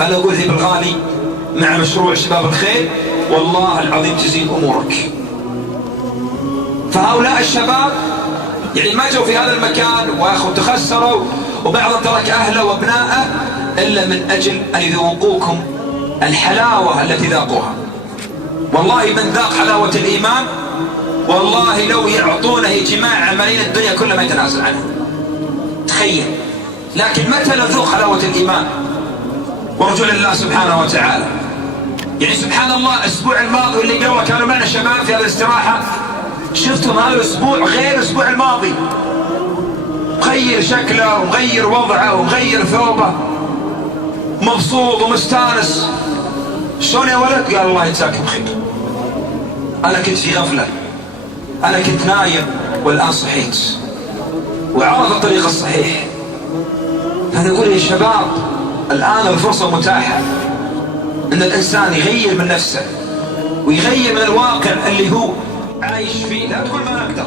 فأنا أقول ذي بالغالي مع مشروع شباب الخير والله العظيم تزيد أمورك. فهؤلاء الشباب يعني ما جوا في هذا المكان وتخسروا، وبعضهم ترك أهله وابنائه إلا من أجل أن يذوقوكم الحلاوة التي ذاقوها. والله من ذاق حلاوة الإيمان والله لو يعطونه جماع عملين الدنيا كلها ما يتنازل عنها. تخيل، لكن متى نذوق حلاوة الإيمان ورجوع الله سبحانه وتعالى؟ يعني سبحان الله الأسبوع الماضي واللي قبله كانوا معنا شباب في هذه الاستراحة، شفتم هذا الأسبوع غير الأسبوع الماضي، مغير شكله ومغير وضعه ومغير ثوبه، مبسوط ومستانس. شلون يا ولد؟ قال الله يجزاك بخير، أنا كنت في غفلة، أنا كنت نايم والآن صحيت وعرف الطريق الصحيح. هذا يقول يا شباب الآن الفرصة متاحة أن الإنسان يغير من نفسه ويغير من الواقع اللي هو عايش فيه. لا تقول ما نقدر،